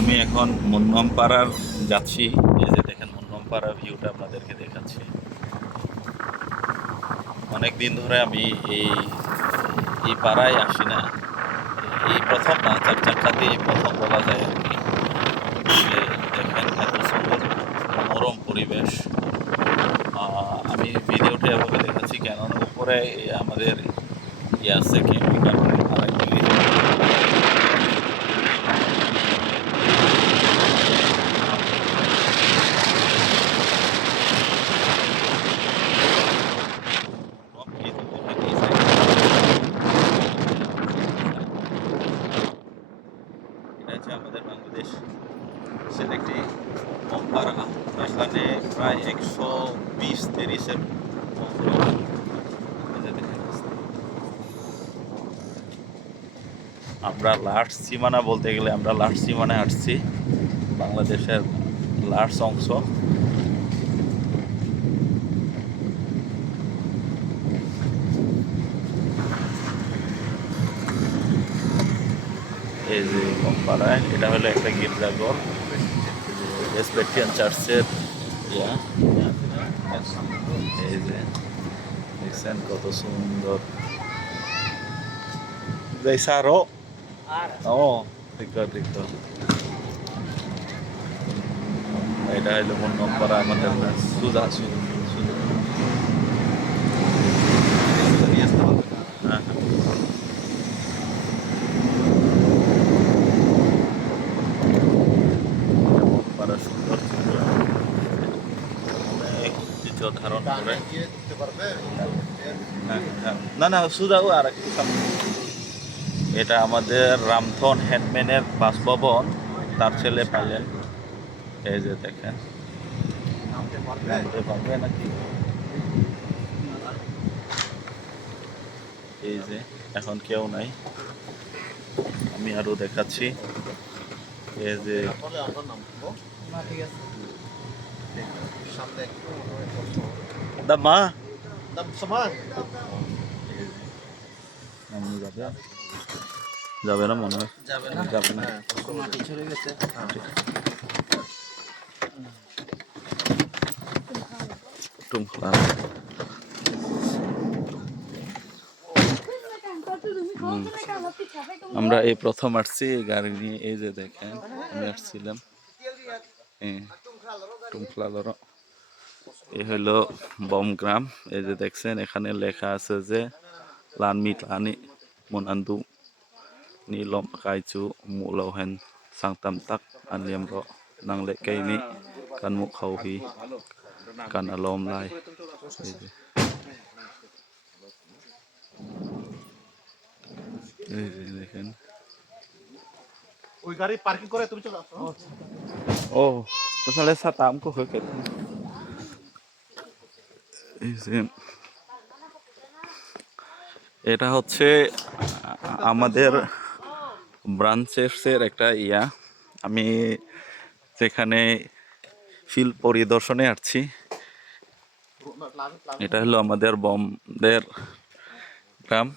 আমি এখন মুন্নমপাড়ার যাচ্ছি। এই যে দেখেন মুন্নমপাড়ার ভিউটা আপনাদেরকে দেখাচ্ছি। অনেক দিন ধরে আমি এই এই পাড়ায় আসি না, এই প্রথম না, চার চারটাতে এই প্রথম বলা যায় আর কি। যে দেখেন এত সুন্দর মনোরম পরিবেশ। আমি ভিডিওটা এভাবে দেখাচ্ছি কেননা উপরে আমাদের ইয়ে আছে ক্যাম্পিং কারণে আরেকদিকে এটা হচ্ছে আমাদের বাংলাদেশ একটি কম পাড়া। এখানে প্রায় 120-30-এর আমরা লাস্ট সীমানা বলতে গেলে আমরা লাস্ট সীমানায় আসছি, বাংলাদেশের লাস্ট অংশ। এই যে কমপাড়ায় এটা হলো একটা গির্জাঘর, প্রেসবিটেরিয়ান চার্চের ইয়া। এই যে দেখছেন কত সুন্দর সারো। ও ঠিক ঠিক। এটা হলো মুন্নমপাড়া আমাদের সুজা সুজা। হ্যাঁ পাড়া সুন্দর অনেক ঐতিহ্য ধারণ করে। না না সুজাও আর একটু সামনে। এটা আমাদের রামধন হ্যান্ডম্যানের বাসভবন, তার ছেলে পাইলেন। এই যে দেখেন নামতে পারবে নাকি। এই যে এখন কেউ নাই, আমি আরো দেখাচ্ছি। এই যে দাম্মা যাবে না মনে হয়, যাবে না। মাটি ছড়ে গেছে। আমরা এই প্রথম আসছি এই গাড়ি নিয়ে। এই যে দেখেন আমি আসছিলাম টুমফ্লালর। এই হলো বমগ্রাম। এই যে দেখছেন এখানে লেখা আছে যে লানমি লানি মুনান্দু নিলম কাইচু মুলৌহেন সাংতাম তাক আনলিয়াম র নাংলে কাইনি কানমু খাউহি কান আলম লাই। এই যে দেখেন ওই গাড়ি পার্কিং করে তুমি চলে আসো। ও তো সাড়ে 7 আমকো হয়ে গেল। এই যে এটা হচ্ছে আমাদের ব্রাঞ্চের একটা ইয়া। আমি যেখানে ফিল্ড পরিদর্শনে আসছি। এটা হলো আমাদের বমদের গ্রাম।